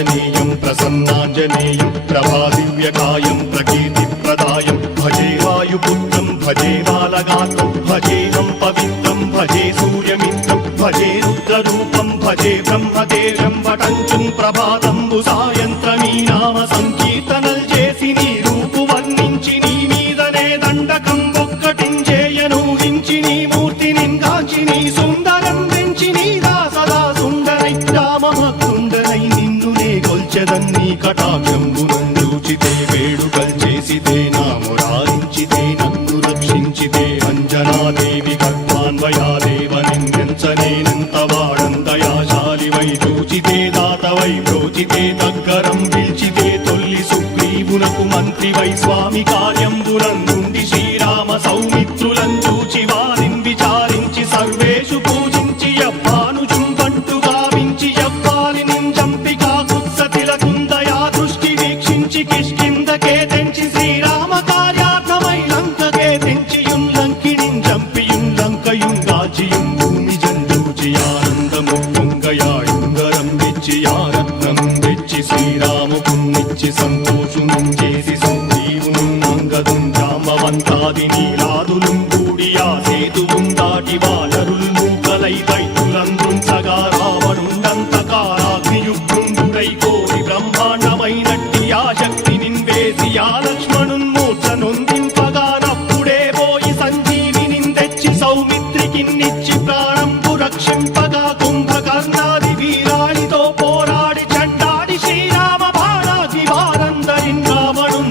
ఆంజనేయం ప్రసన్నాంజనేయం ప్రభాదివ్యకాయం ప్రకీర్తిప్రదాయం భజే వాయుపుత్రం భజే బాలగాత్రం భజేహం పవిత్రం భజే సూర్యమిత్రం భజే రుద్రరూపం భజే బ్రహ్మదేవం వటంచుం ప్రభాతంబు సాయంత్రమీ నామ సంకీర్తనల్ చేసి నీ రూపు వర్ణించి నీ మీదనే దండకం ఒక్కటించేయనూహించి నీ మూర్తి నిందాచి నీ సుందరం పెంచి నీ దాసదా సుందరై రామభక్తుండనై నిన్ను నే కొల్చెదన్నీ కటాక్షంబునందూచితే వేడుకల్ చేసితే నామురారించితే నన్ను రక్షించితే అంజనాదేవి గర్భాన్వయాదేవ నిన్నెంచనేనంత వాడందయాశాలివై చూచితే దాతవై ప్రోచితే దగ్గరం పిలిచితే తొల్లి సుగ్రీవునకు మంత్రివై స్వామి కార్యంబులందుండి శ్రీరామ సౌమిత్రులం చూచి వారిని విచారించి సర్వేషు పూజించి యవ్వాను చుంబంటు గావించి యవ్వాలి నింజంపికా కుత్సతిలకుందయా దృష్టి వీక్షించి కిష్కిందకే తెంచి శ్రీరామ కార్యార్థమై లంకకే తెంచియుం లంకిణిం జంపియుం లంకయుం గాచియుం భూమి జంజూచి ఆనందము పొంగయాయుంగరం వెచ్చి ఆరత్నం వెచ్చి శ్రీరాముకున్నిచ్చి సంతోషునం చేసి సుగ్రీవును అంగదుం జాంబవంతాది నీలాదులుం కూడియా సేతువుం దాటి వానరులు మూకలై దైత్యులందృంచగా రావణుండంతకారాగ్నియుగ్రుండుడై కోరి బ్రహ్మాండమైనట్టి ఆ శక్తి నిన్వేసి ఆ లక్ష్మణున్ మూర్ఛ నొందింపగానప్పుడే పోయి సంజీవిని తెచ్చి సౌమిత్రికిన్నిచ్చి ప్రాణంబు రక్షింపగా కుంభకర్ణాది వీరాళితో పోరాడి చండాడి శ్రీరామ బాణాది వారందరిన్ రావణుం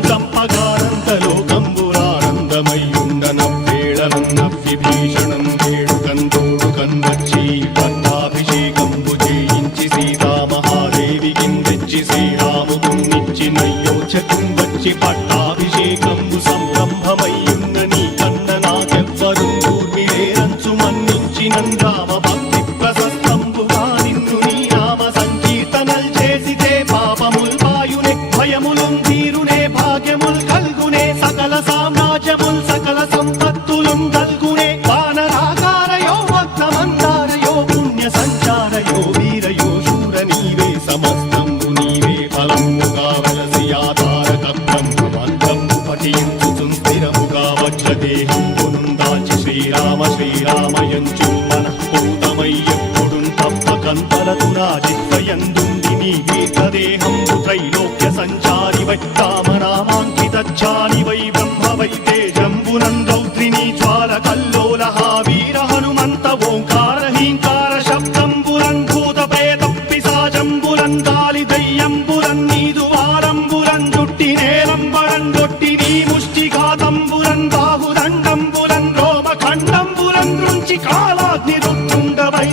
చంపగానంతలోకంబురానందమయ్యుండనవ్వేళనన్నవ్వి భీషణం వేడుకందోడుకన్ వచ్చి పట్టాభిషేకంబు చేయించి సీతామహాదేవికిన్ తెచ్చి శ్రీరాముకున్నిచ్చి నయ్యోచకుం వచ్చి పట్టాభిషేకంబు సంరంభమయ్యున్న నీ కన్న నాకెవ్వరుం దూర్మిలేరంచు మన్నించినన్ రామ భక్తి ప్రశస్తంబుగా నిన్ను నీ నామ సంకీర్తనల్ చేసితే పాపముల్ వాయునే భయములుం తీరునే భాగ్యముల్ కల్గునే సకల సామ్రాజ్యముల్ సకల సంపత్తులుం కల్గునే వానరాకారయో భక్తమందారయో పుణ్య సంచారయో వీరయో శూర నీవే సమస్తంబు నీవే ఫలముగా వలసి ఆధారక బ్రహ్మమంత్రంబు పఠించుచుం స్థిరముగా వజ్రదేహంబునుం దాచి శ్రీరామ శ్రీరామయంచు మనఃపూతమై ఎప్పుడుం తప్పకంతలతు నా చిత్తయందుండి నీ దీర్ఘదేహంబు త్రైలోక్య సంచారివై రామనామాంకితచ్చానివై బ్రహ్మవై తేజంబునం రౌద్రిణీ జ్వాల కల్లోలహ వీర హనుమంత ఓంకార హీంకార శబ్దంబురం భూత ప్రేత పిశాచంబురం గాలి దయ్యంబురం నీదు వారంబురం జుట్టి నేలంబరం గొట్టి నీ ముష్టిఘాతంబురం బాహుదండంబురం రోమఖండంబురం రుంచి కాలాగ్ని రుత్తుండవై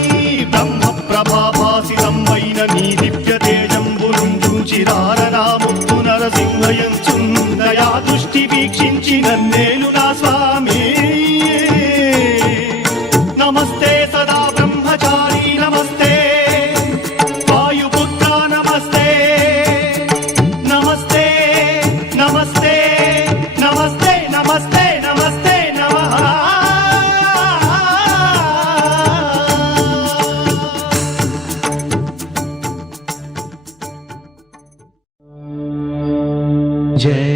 బ్రహ్మ ప్రభాభాసితమైన నీ దివ్య తేజంబురం చూచి రారనాముత్తు నరసింహయంచుందయా దృష్టి వీక్షించి నన్నేలు నా స్వామి నమస్తే సదా బ్రహ్మచారి నమస్తే వాయుపుత్ర నమస్తే నమస్తే నమస్తే నమస్తే నమస్తే నమస్తే నమః జయ